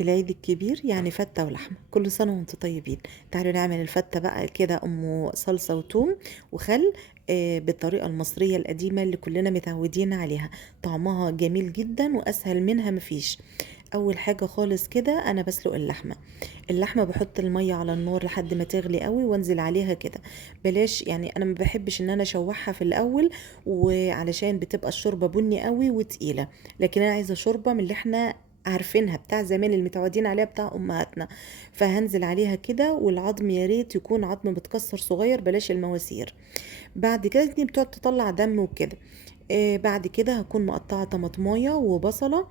العيد الكبير يعني فتة ولحمة، كل سنة وانتم طيبين. تعالوا نعمل الفتة بقى كده أم صلصة وتوم وخل، بالطريقة المصرية القديمة اللي كلنا متعودين عليها. طعمها جميل جدا وأسهل منها مفيش. أول حاجة خالص كده أنا بسلق اللحمة بحط المية على النار لحد ما تغلي قوي وانزل عليها كده. بلاش يعني أنا ما بحبش إن أنا أشوحها في الأول، وعلشان بتبقى الشوربة بني قوي وتقيلة. لكن أنا عايزة شوربة من اللي احنا عارفينها بتاع زمان المتعودين عليها بتاع امهاتنا. فهنزل عليها كده، والعظم يا ريت يكون عظم متكسر صغير، بلاش المواسير. بعد كده دي بتقعد تطلع دم وكده. بعد كده هكون مقطعه طماطمايه وبصله،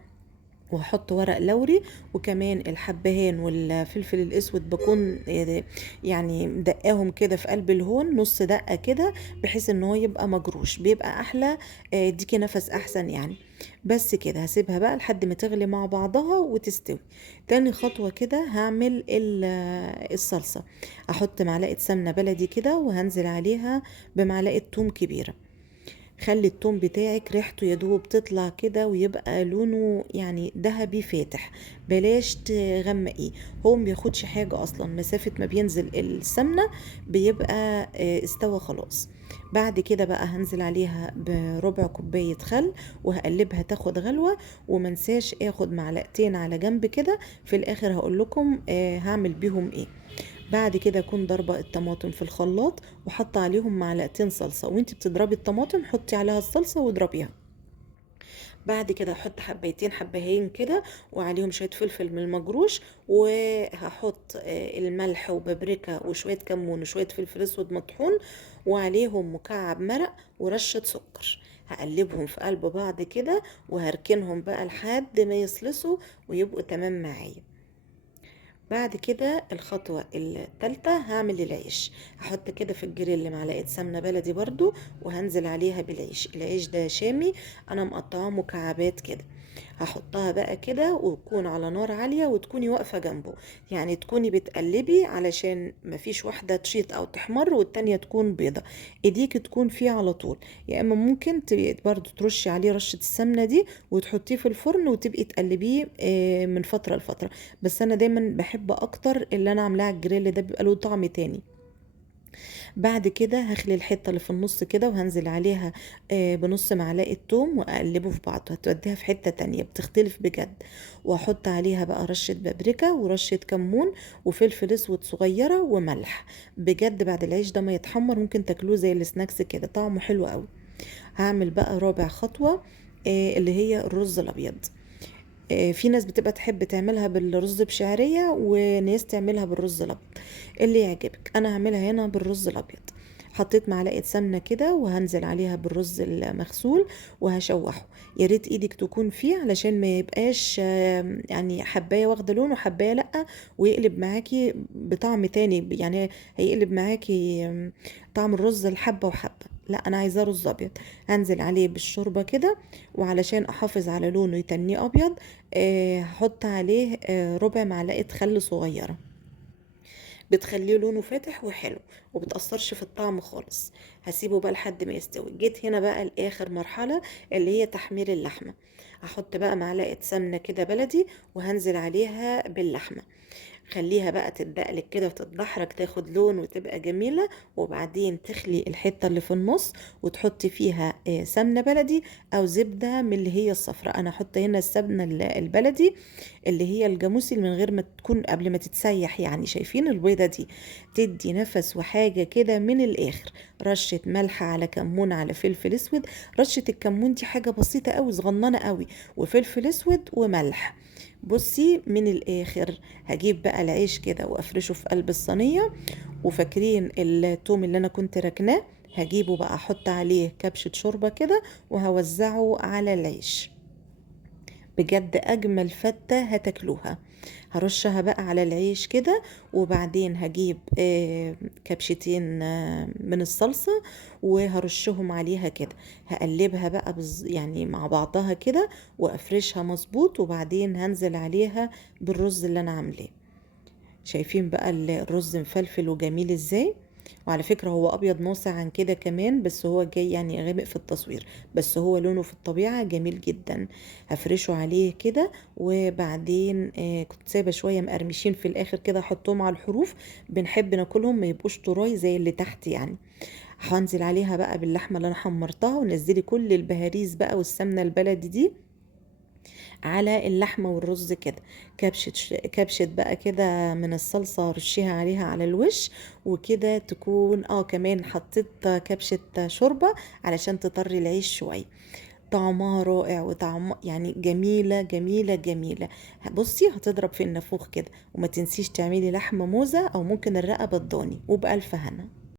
وهحط ورق لوري، وكمان الحبهان والفلفل الاسود بكون يعني دقاهم كده في قلب الهون نص دقه كده، بحيث ان هو يبقى مجروش بيبقى احلى. يديكي نفس احسن يعني. بس كده هسيبها بقى لحد ما تغلي مع بعضها وتستوي. تاني خطوة كده هعمل الصلصة. احط معلقة سمنة بلدي كده، وهنزل عليها بمعلقة توم كبيرة. خلي التوم بتاعك ريحته يا دوب تطلع كده ويبقى لونه يعني ذهبي فاتح. بلاش تغمقيه، هو ما بياخدش حاجة اصلا، مسافة ما بينزل السمنة بيبقى استوى خلاص. بعد كده بقى هنزل عليها بربع كوباية خل، وهقلبها تاخد غلوة. ومنساش اخد معلقتين على جنب كده، في الاخر هقول لكم هعمل بيهم ايه. بعد كده اكون ضربة الطماطم في الخلاط، وحط عليهم معلقتين صلصة، وانت بتضربي الطماطم حطي عليها الصلصة واضربيها. بعد كده احط حبيتين حبهين كده، وعليهم شوية فلفل من المجروش، وهحط الملح وبابريكا وشوية كمون وشوية فلفل اسود مطحون، وعليهم مكعب مرق ورشة سكر. هقلبهم في قلب بعض كده، وهركنهم بقى لحد ما يصلصوا ويبقوا تمام معايا. بعد كده الخطوة التالتة هعمل العيش. هحط كده في الجريل معلقة سمنة بلدي برضو، وهنزل عليها بالعيش. العيش ده شامي، انا مقطعاه مكعبات كده. هحطها بقى كده وتكون على نار عالية، وتكوني واقفة جنبه. يعني تكوني بتقلبي علشان مفيش واحدة تشيط او تحمر والتانية تكون بيضة. ايديك تكون فيه على طول. يا اما ممكن برضو ترشي عليه رشة السمنة دي وتحطيه في الفرن وتبقي تقلبيه من فترة لفترة. بس انا دايما بحب اكتر اللي انا عاملاه على الجريل ده، بيبقى له طعم تاني. بعد كده هخلي الحته اللي في النص كده، وهنزل عليها بنص معلقه توم، واقلبه في بعض. هتوديها في حته تانية بتختلف بجد. واحط عليها بقى رشه بابريكا ورشه كمون وفلفل اسود صغيره وملح. بجد بعد العيش ده ما يتحمر ممكن تاكلوه زي السناكس كده، طعمه حلو قوي. هعمل بقى رابع خطوه، اللي هي الرز الابيض. في ناس بتبقى تحب تعملها بالرز بشعرية، وناس تعملها بالرز الابيض. اللي يعجبك. انا هعملها هنا بالرز الابيض. حطيت معلقة سمنة كده، وهنزل عليها بالرز المغسول وهشوحه. يا ريت ايدك تكون فيه علشان ما يبقاش يعني حباية واخدة لون وحباية لأ، ويقلب معاكي بطعم تاني يعني. هيقلب معاكي طعم الرز الحبة وحبة. لا انا عايزاه رز ابيض. هنزل عليه بالشوربة كده، وعلشان احافظ على لونه يتنيه ابيض هحط عليه ربع معلقة خل صغيرة. بتخليه لونه فاتح وحلو، وبتأثرش في الطعم خالص. هسيبه بقى لحد ما يستوي. جيت هنا بقى لآخر مرحلة، اللي هي تحمير اللحمة. هحط بقى معلقة سمنة كده بلدي، وهنزل عليها باللحمة. خليها بقى تتدقلك كده وتتدحرج تاخد لون وتبقى جميلة. وبعدين تخلي الحتة اللي في النص، وتحطي فيها سمنة بلدي او زبدة من اللي هي الصفراء. انا احط هنا السمنة البلدي، اللي هي الجاموسي من غير ما تكون قبل ما تتسيح. يعني شايفين البيضة دي تدي نفس وحاجة كده من الاخر. رشة ملح على كمون على فلفل اسود. رشة الكمون دي حاجة بسيطة قوي صغننة قوي، وفلفل اسود وملح. بصي من الاخر. هجيب بقى العيش كده وافرشه في قلب الصينية. وفاكرين التوم اللي انا كنت ركناه، هجيبه بقى احط عليه كبشة شوربة كده، وهوزعه على العيش. بجد اجمل فتة هتاكلوها. هرشها بقى على العيش كده. وبعدين هجيب كبشتين من الصلصة، وهرشهم عليها كده. هقلبها بقى يعني مع بعضها كده، وافرشها مظبوط. وبعدين هنزل عليها بالرز اللي انا عاملاه. شايفين بقى الرز مفلفل وجميل ازاي. وعلى فكرة هو أبيض ناصع عن كده كمان، بس هو جاي يعني غامق في التصوير، بس هو لونه في الطبيعة جميل جدا. هفرشه عليه كده، وبعدين كنت سايبة شوية مقرمشين في الآخر كده أحطهم على الحروف. بنحب ناكلهم ما يبقوش طراي زي اللي تحت يعني. هنزل عليها بقى باللحمة اللي أنا حمرتها، ونزلي كل البهاريز بقى والسمنة البلدي دي على اللحمة والرز كده. كبشة بقى كده من الصلصة، رشيها عليها على الوش، وكده تكون كمان حطيت كبشة شوربة علشان تطري العيش شوية. طعمها رائع، وطعم يعني جميلة جميلة جميلة. بصي هتضرب في النافوخ كده. وما تنسيش تعملي لحمة موزة، او ممكن الرقبة الضاني، وبألف هنا.